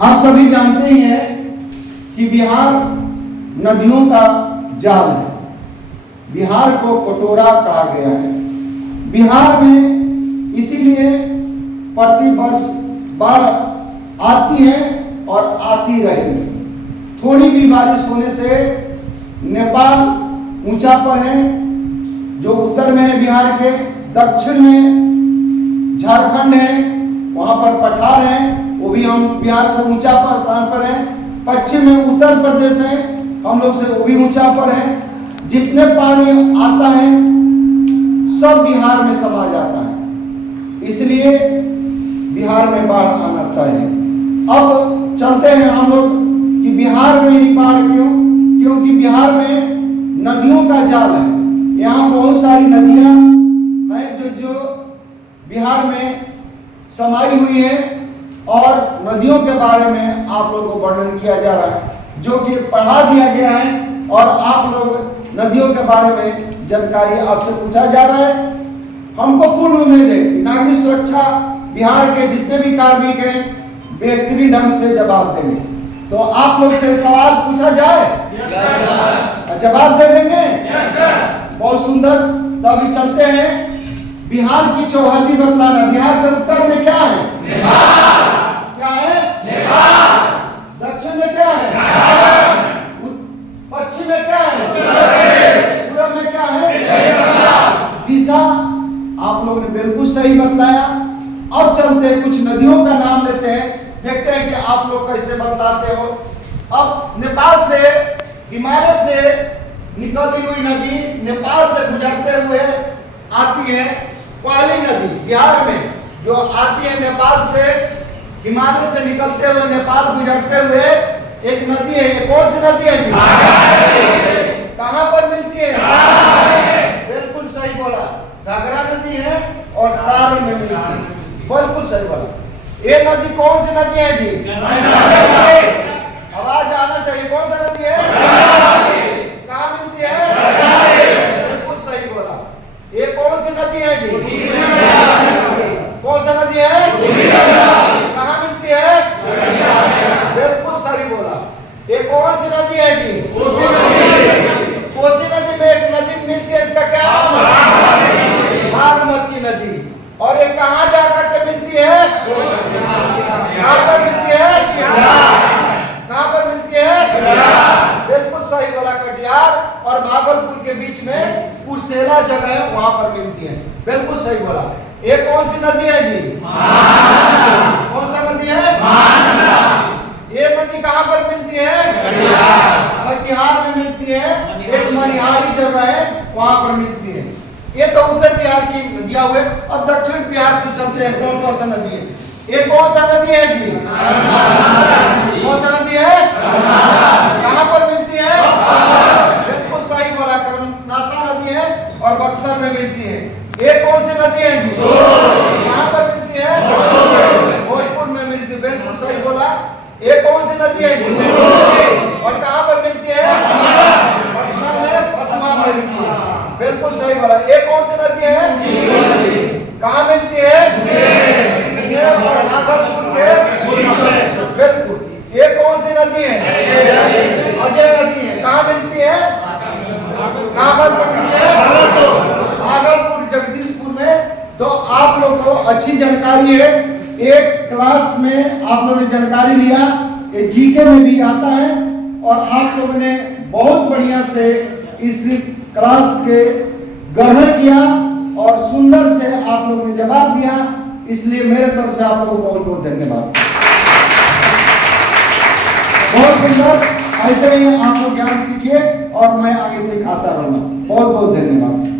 आप सभी जानते ही हैं कि बिहार नदियों का जाल है। बिहार को कटोरा कहा गया है। बिहार में इसीलिए प्रतिवर्ष बाढ़ आती है और आती रहेगी। थोड़ी भी बारिश होने से नेपाल ऊंचा पर है, जो उत्तर में है बिहार के, दक्षिण में झारखंड है, वहां पर पठार है, वो भी हम बिहार से ऊंचा पर स्थान पर है। पश्चिम में उत्तर प्रदेश है, हम लोग से वो भी ऊंचा पर है। जितने पानी आता है सब बिहार में समा जाता है, इसलिए बिहार में बाढ़ आना तय है। अब चलते हैं हम लोग कि बिहार में ही बाढ़ क्यों? क्योंकि बिहार में नदियों का जाल है। यहाँ बहुत सारी नदियां हैं जो बिहार में समाई हुई है, और नदियों के बारे में आप लोगों को वर्णन किया जा रहा है, जो कि पढ़ा दिया गया है, और आप लोग नदियों के बारे में जानकारी आपसे पूछा जा रहा है। हमको पूर्ण उम्मीद है कि नागरिक सुरक्षा बिहार के जितने भी कार्मिक हैं बेहतरीन ढंग से जवाब देंगे। तो आप लोग से सवाल पूछा जाए, जवाब दे देंगे? बहुत सुंदर। तो अभी चलते हैं। बिहार की चौहदी बतलाना। बिहार के उत्तर में क्या है? क्या है? दक्षिण में क्या है? पश्चिम में क्या है? पूर्व में क्या है? दिशा आप लोगों ने बिल्कुल सही बतलाया। अब चलते हैं, कुछ नदियों का नाम लेते हैं, देखते हैं कि आप लोग कैसे बतलाते हो। अब नेपाल से, हिमालय से निकलती हुई नदी नेपाल से गुजरते हुए आती है पहली नदी बिहार में जो आती है नेपाल से, हिमालय से निकलते हुए नेपाल गुजरते हुए एक नदी है। ये कौन सी नदी है जी? कहां पर मिलती है? बिल्कुल सही बोला, घाघरा नदी है और सारण में मिलती है। बिल्कुल सही बोला। ये नदी कौन सी नदी है जी? आवाज आना चाहिए। कौन सा नदी है? कहां मिलती है? बिल्कुल सही बोला। ये कौन सी नदी है जी? कौन सा नदी है? कहां मिलती है? बिल्कुल सही बोला। ये कौन सी नदी है जी? कोसी नदी में एक नदी मिलती है, इसका क्या नाम है? बागमती नदी। और ये कहां जाकर के मिलती है? कहां पर मिलती है? कहां पर मिलती है? बिल्कुल सही बोला। कटिहार और भागलपुर के बीच में कुर्सेला जगह है, वहां पर मिलती है। बिल्कुल सही बोला। ये कौन सी नदी है जी? कौन सा नदी है? ये नदी कहां पर मिलती है? कटिहार में मिलती है। एक मनिहारी जगह है, वहां पर मिलती है। ये तो उत्तर बिहार की नदियां हुए। अब दक्षिण बिहार से चलते हैं, कौन कौन सा नदी है? ये कौन सा नदी है जी? कौन सा नदी है? कहां पर मिलती है? बिल्कुल सही बोला, कर्मनाशा नदी है और बक्सर में मिलती है। ये कौन सी नदी है जी? कहां पर मिलती है? भोजपुर में मिलती है। बिल्कुल सही बोला। ये कौन सी नदी है जी? और कहां पर मिलती है? पटना में, पटना में मिलती है। बिल्कुल सही बोला। ये कौन सी नदी है? कहां मिलती है? और भागलपुर के। बिल्कुल। ये कौन सी नदी है? अजय नदी है। कहां मिलती है? कहां पर मिलती है? भागलपुर, जगदीशपुर में। तो आप लोग को अच्छी जानकारी है। एक क्लास में आप लोगों ने जानकारी लिया, ये जीके में भी आता है, और आप लोगों ने बहुत बढ़िया से इस क्लास के ग्रहण किया और सुंदर से आप लोगों ने जवाब दिया। इसलिए मेरे तरफ से आप लोगों को बहुत बहुत धन्यवाद। बहुत सुंदर। ऐसे ही आप लोग ज्ञान सीखिए और मैं आगे सिखाता रहूंगा। बहुत बहुत धन्यवाद।